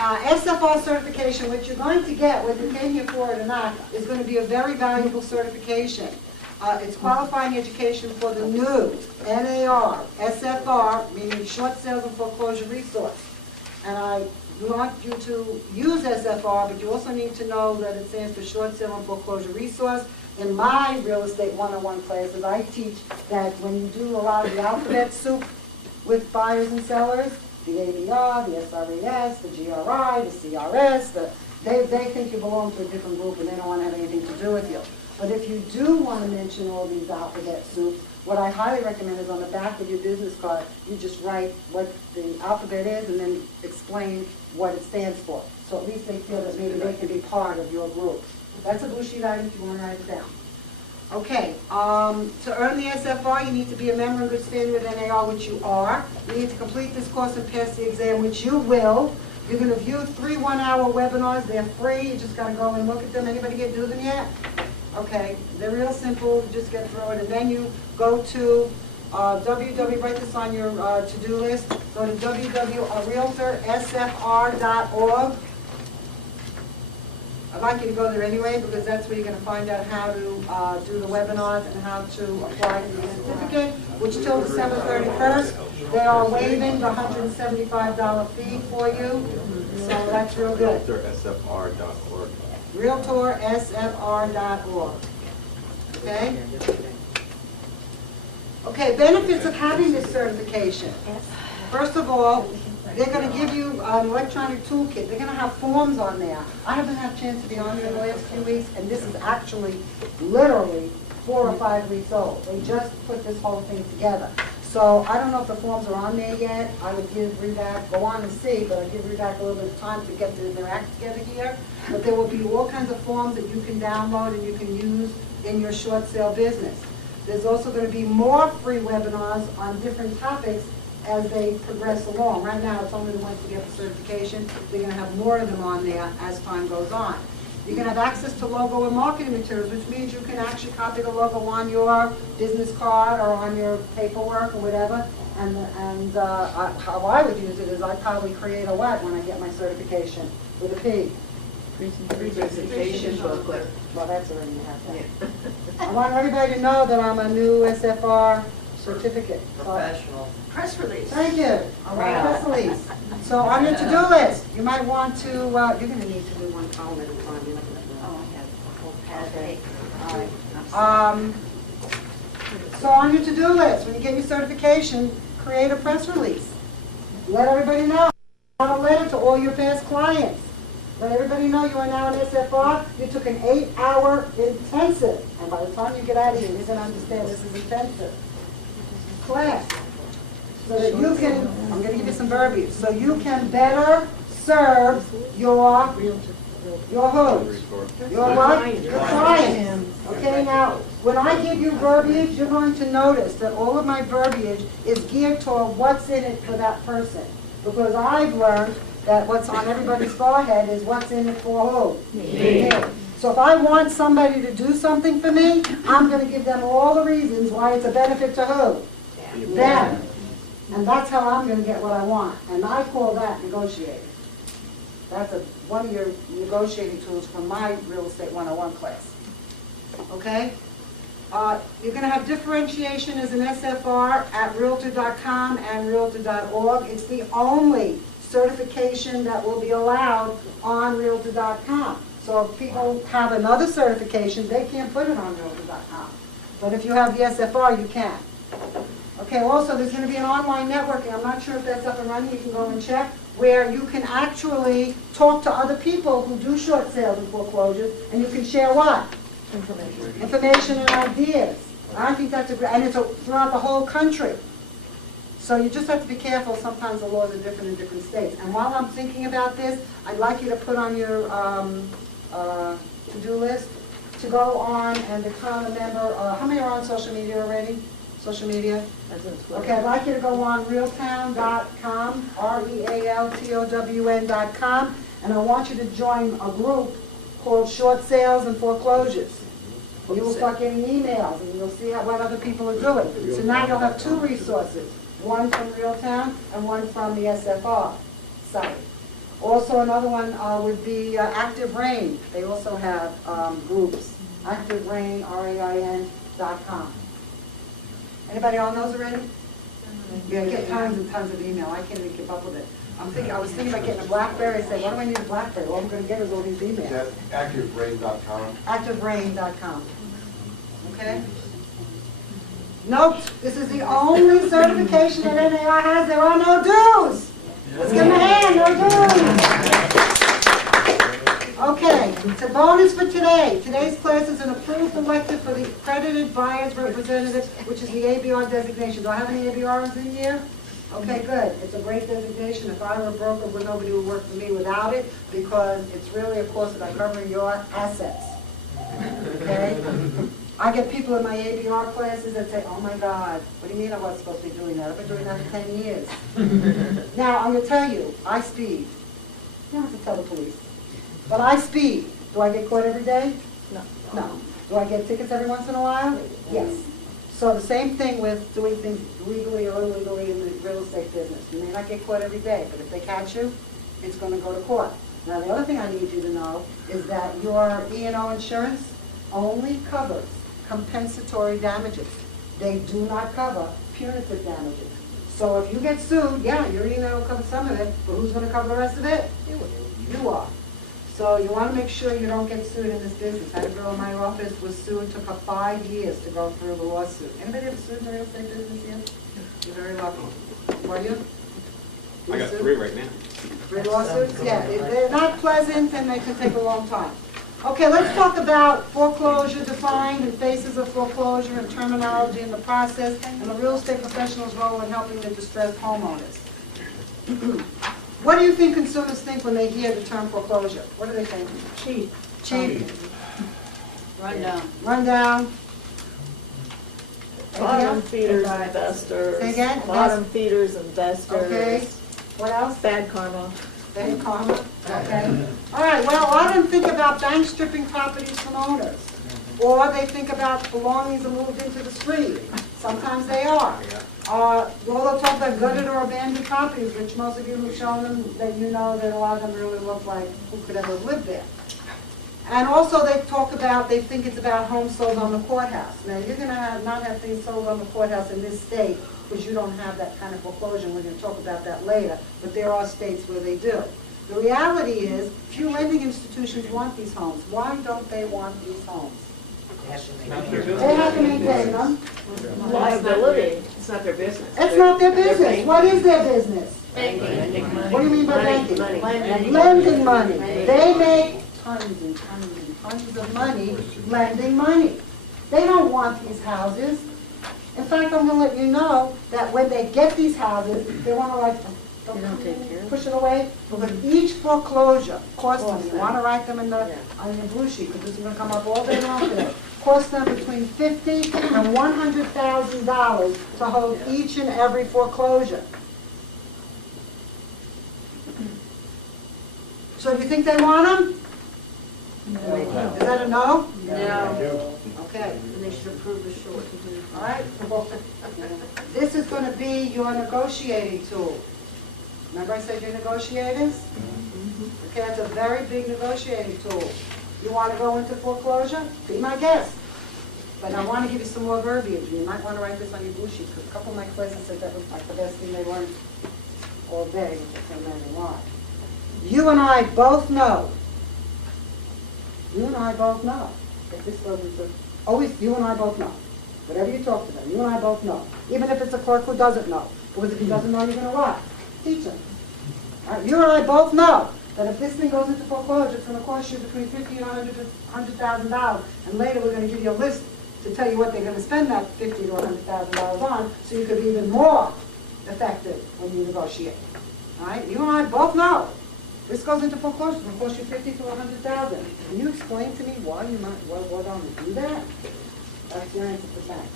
SFR certification, which you're going to get, whether you came here for it or not, is going to be a very valuable certification. It's qualifying education for the new NAR, SFR, meaning short sales and foreclosure resource. And I want you to use SFR, but you also need to know that it stands for short sale and foreclosure resource. In my real estate 101 classes, I teach that when you do a lot of the alphabet soup with buyers and sellers, the ABR, the SRAS, the GRI, the CRS, they think you belong to a different group and they don't want to have anything to do with you. But if you do want to mention all these alphabet soups, what I highly recommend is on the back of your business card, you just write what the alphabet is and then explain what it stands for. So at least they feel that maybe they can be part of your group. That's a blue sheet item if you want to write it down. Okay, to earn the SFR, you need to be a member in good standing with NAR, which you are. You need to complete this course and pass the exam, which you will. You're going to view 3 one-hour webinars. They're free. You just got to go and look at them. Anybody get do them yet? Okay, they're real simple. You just get through it. And then you go to write this on your to-do list. Go to www.realtorsfr.org. I'd like you to go there anyway because that's where you're going to find out how to do the webinars and how to apply for the certificate, which till December 31st. They are waiving the $175 fee for you, so that's real good. RealtorSFR.org. RealtorSFR.org. Okay? Okay, benefits of having this certification. First of all, they're going to give you an electronic toolkit. They're going to have forms on there. I haven't had a chance to be on there in the last few weeks, and this is actually literally 4 or 5 weeks old. They just put this whole thing together. So I don't know if the forms are on there yet. I would give Redac, go on and see, but I'd give Redac a little bit of time to get their act together here. But there will be all kinds of forms that you can download and you can use in your short sale business. There's also going to be more free webinars on different topics as they progress along. Right now, it's only the ones to get the certification. They're going to have more of them on there as time goes on. You can have access to logo and marketing materials, which means you can actually copy the logo on your business card or on your paperwork or whatever. And how I would use it is I'd probably create a what when I get my certification with a P. Presentation booklet. Well, that's already have that. I want everybody to know that I'm a new SFR certificate. Professional. Press release. Thank you. I want a press release. So on your to-do list, you might want to, you're going to need to do one column at a time. You're not going to do Oh, I have a whole pad of Okay. paper. All right. So on your to-do list, when you get your certification, create a press release. Let everybody know. Write a letter to all your past clients. Let everybody know you are now an SFR. You took an 8-hour intensive. And by the time you get out of here, you're going to understand this is intensive class. So that you can, I'm going to give you some verbiage, so you can better serve your host. Your what? Your client. Okay, now, when I give you verbiage, you're going to notice that all of my verbiage is geared toward what's in it for that person. Because I've learned that what's on everybody's forehead is what's in it for who? Me. So if I want somebody to do something for me, I'm going to give them all the reasons why it's a benefit to who? Them. And that's how I'm going to get what I want. And I call that negotiating. That's one of your negotiating tools from my Real Estate 101 class. Okay? You're going to have differentiation as an SFR at Realtor.com and Realtor.org. It's the only certification that will be allowed on Realtor.com. So if people have another certification, they can't put it on Realtor.com. But if you have the SFR, you can. Okay, also there's going to be an online networking. I'm not sure if that's up and running. You can go and check, where you can actually talk to other people who do short sales and foreclosures, and you can share what? Information and ideas. I think that's a great, and it's throughout the whole country. So you just have to be careful. Sometimes the laws are different in different states. And while I'm thinking about this, I'd like you to put on your to-do list to go on and become a member. How many are on social media already? Social media? Okay, I'd like you to go on realtown.com, RealTown.com, and I want you to join a group called Short Sales and Foreclosures. You will start getting emails, and you'll see what other people are doing. So now you'll have 2 resources, one from Realtown and one from the SFR site. Also, another one would be Active Rain. They also have groups. ActiveRain, RAIN.com. Anybody on those already? Yeah, I get tons and tons of email. I can't even keep up with it. I was thinking about getting a BlackBerry. I said, why do I need a BlackBerry? All I'm going to get is all these emails. That's ActiveRain.com. ActiveRain.com. Okay? Nope, this is the only certification that NAI has. There are no dues. Let's give them a hand, no dues. Okay, it's a bonus for today. Today's class is an approved elective for the accredited buyer's representative, which is the ABR designation. Do I have any ABRs in here? Okay, good. It's a great designation. If I were a broker, nobody would work for me without it, because it's really a course that I cover your assets. Okay? I get people in my ABR classes that say, oh my God, what do you mean I wasn't supposed to be doing that? I've been doing that for 10 years. Now, I'm going to tell you, I speed. You don't have to tell the police. But I speed. Do I get caught every day? No. No. Do I get tickets every once in a while? Yes. So the same thing with doing things legally or illegally in the real estate business. You may not get caught every day, but if they catch you, it's going to go to court. Now, the other thing I need you to know is that your E&O insurance only covers compensatory damages. They do not cover punitive damages. So if you get sued, yeah, your E&O will cover some of it, but who's going to cover the rest of it? You are. So you want to make sure you don't get sued in this business. I had a girl in my office was sued, took her 5 years to go through the lawsuit. Anybody ever sued in the real estate business here? You're very lucky. Were you? I got 3 right now. 3 lawsuits? Yeah, they're not pleasant and they can take a long time. Okay, let's talk about foreclosure defined and phases of foreclosure and terminology in the process and the real estate professional's role in helping the distressed homeowners. What do you think consumers think when they hear the term foreclosure? What do they think? Cheap. Cheap. Run down. Run down. Bottom feeders, investors. Say again? Bottom feeders, investors. Okay. What else? Bad karma. Bad karma. Okay. All right. Well, a lot of them think about bank stripping properties from owners, or they think about belongings that moved into the street. Sometimes they are. Well, they'll talk about gutted or abandoned properties, which most of you who've shown them, that you know that a lot of them really look like who could ever live there. And also they think it's about homes sold on the courthouse. Now, you're going to not have things sold on the courthouse in this state because you don't have that kind of foreclosure. We're going to talk about that later, but there are states where they do. The reality is, few lending institutions want these homes. Why don't they want these homes? They have to maintain them. Liability. It's not their business. It's not their business. What is their business? Banking. What do you mean by banking? Money. Lending money. They make tons and tons and tons of money lending money. They don't want these houses. In fact, I'm going to let you know that when they get these houses, they want to push it away. Because each foreclosure costs them, you want to write them on your blue sheet, because this is going to come up all day long today, costs them between $50,000 and $100,000 to hold each and every foreclosure. So do you think they want them? No. Is that a no? No. Okay. And they should approve the short. All right. This is going to be your negotiating tool. Remember I said you're negotiators? Okay, that's a very big negotiating tool. You want to go into foreclosure? Be my guest. But I want to give you some more verbiage. You might want to write this on your blue sheet, because a couple of my classes said that was like the best thing they learned all day, which I can't imagine why. You and I both know. You and I both know. If this goes into, always, you and I both know. Whatever you talk to them, you and I both know. Even if it's a clerk who doesn't know. Because if he doesn't know, you're going to what? Teach him. All right, you and I both know that if this thing goes into foreclosure, it's going to cost you between $50,000 and $100,000. And later we're going to give you a list to tell you what they're going to spend that $50,000 to $100,000 on, so you could be even more effective when you negotiate. All right, you and I both know. This goes into foreclosure, it's going to cost you $50,000 to $100,000. Can you explain to me why you might, why don't you do that? That's your answer for banks.